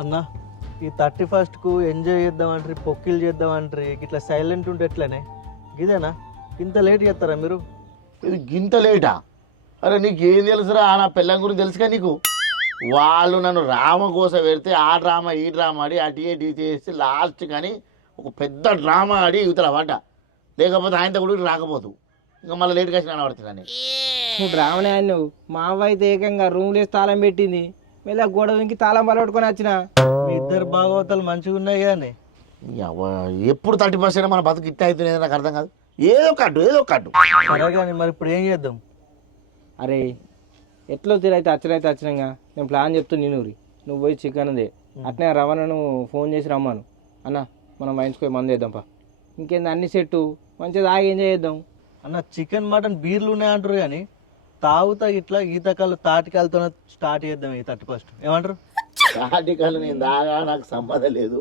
అన్న ఈ 31కు ఎంజాయ్ చేద్దామంటారు, పొక్కిలు చేద్దామంటారు, ఇట్లా సైలెంట్ ఉంటే ఎట్లనే ఇదేనా? ఇంత లేట్ చేస్తారా మీరు? ఇది గింత లేటా? అరే నీకు ఏం తెలుసురా, నా పిల్లం గురించి తెలుసుగా నీకు. వాళ్ళు నన్ను రామ కోసం పెడితే ఆ డ్రామా ఈ డ్రామా ఆడి అటు ఇటు చేసి లాస్ట్ కానీ ఒక పెద్ద డ్రామా ఆడి ఇవతల పడ్డ. లేకపోతే ఆయనతో కూడా రాకపోతు ఇంకా మళ్ళీ లేట్గా వచ్చిన పడుతున్నాను. నువ్వు డ్రామనే అని నువ్వు మా అవ్వ అయితే ఏకంగా రూమ్ లేసి తాళం పెట్టింది. మళ్ళీ గోడ వెంకి తాళం పట్టుకొని వచ్చిన. మీ ఇద్దరు భాగవతాలు మంచిగా ఉన్నాయి కానీ ఎప్పుడు 30% మన బతుకు ఇట్ట అవుతుంది నాకు అర్థం కాదు. ఏదో కట్టు. సరే కానీ మరి ఇప్పుడు ఏం చేద్దాం? అరే ఎట్లో తీరైతే వచ్చినాగా నేను ప్లాన్ చెప్తాను నేను. నువ్వు పోయి చికెన్ దే అట్నే రవాణాను ఫోన్ చేసి రమ్మాను. అన్న మనం వాయించుకొని మంది వేద్దాంపా. ఇంకేంది అన్ని సెట్టు మంచిగా తాగి ఎంజాయ్ చేద్దాం. అన్న చికెన్ మటన్ బీర్లు ఉన్నాయంటారు కానీ తాగుతా ఇట్లా ఈతకాలు తాటికాలతో స్టార్ట్ చేద్దాం ఈ 31. ఏమంటారు? తాటికాలు నేను దాగా నాకు సంబంధం లేదు.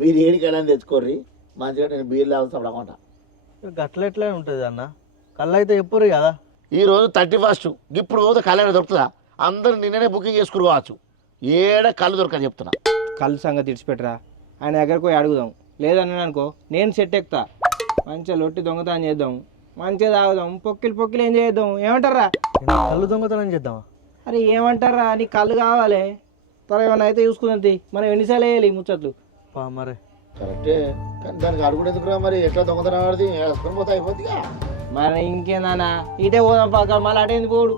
మీరు ఏడికాయలని తెచ్చుకోర్రి, మంచిగా నేను బీర్లు తాగుతాడు అన్నమాట. గట్ల ఎట్లా ఉంటుంది అన్న? కళ్ళు అయితే ఎప్పుడు కదా. ఈరోజు 31 ఇప్పుడు పోతే కళ్యాణ దొరుకుతుందా? అందరూ నిన్ననే బుకింగ్ చేసుకోవచ్చు. ఏడ కళ్ళు దొరకని చెప్తున్నా. కళ్ళు సంగతి ఇడిచిపెట్టరా, ఆయన దగ్గరకు పోయి అడుగుదాం. లేదన్నాను అనుకో నేను సెట్ ఎక్కుతా. మంచిగా లొట్టి దొంగతనం చేద్దాం, మంచిగా తాగుదాం, పొక్కిలు ఏం చేద్దాం. ఏమంటారా? కళ్ళు దొంగతనం చేద్దామా? అరే ఏమంటారా, నీ కళ్ళు కావాలి. త్వరగా ఏమన్నా అయితే చూసుకుందంతి. మనం ఎన్నిసార్లు వేయాలి ముచ్చట్లు. మరి కరెక్టే, కానీ దానికి అడుగుడు ఎందుకురా? మరి ఎట్లా దొంగతనం ఆడితే వేసుకొని పోతే అయిపోతుందిగా. మరి ఇంకేందన్నా ఇటే పోదాం పక్క, మళ్ళీ అటేంది పోడు.